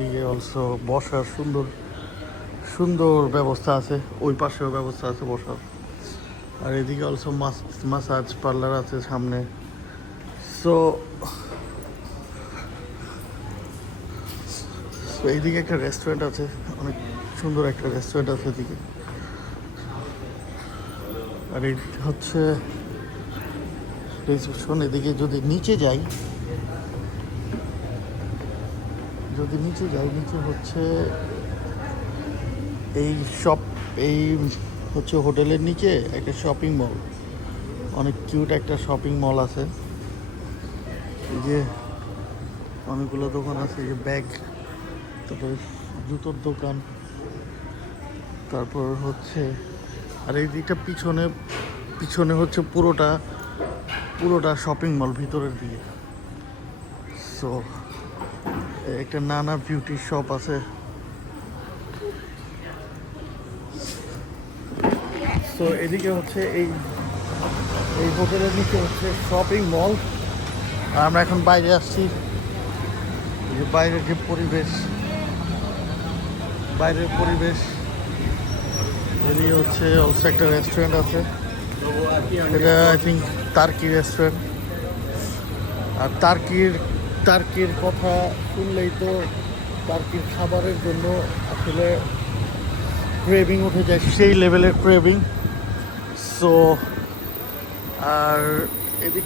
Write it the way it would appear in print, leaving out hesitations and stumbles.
এদিকে অলসো বসার সুন্দর সুন্দর ব্যবস্থা আছে, ওই পাশেও ব্যবস্থা আছে বসার। আর এদিকে অলসো মাসাজ পার্লার আছে সামনে। সো এইদিকে একটা রেস্টুরেন্ট আছে, অনেক সুন্দর একটা রেস্টুরেন্ট আছে এদিকে। আর এই হচ্ছে রিসেপশন। এদিকে যদি নিচে যাই, নিচে হচ্ছে এই এই হচ্ছে হোটেলের নিচে একটা শপিং মল, অনেক কিউট একটা শপিং মল আছে। এই যে অনেকগুলো দোকান আছে, এই যে ব্যাগ, তারপরে জুতোর দোকান, তারপর হচ্ছে আর এই দিকটা পিছনে হচ্ছে পুরোটা শপিং মল ভিতরের দিকে। সো একটা নানা বিউটি শপ আছে। সো এদিকে হচ্ছে এই হোটেলের নিচে হচ্ছে শপিং মল। আর আমরা এখন বাইরে আসছি। যে বাইরের পরিবেশ এদিকে হচ্ছে অলসো একটা রেস্টুরেন্ট আছে, এটা আই থিঙ্ক টার্কি রেস্টুরেন্ট। আর টার্কির কথা শুনলেই তো টার্কির খাবারের জন্য আসলে ক্রেভিং উঠে যায়, সেই লেভেলের ক্রেভিং। সো আর এদিক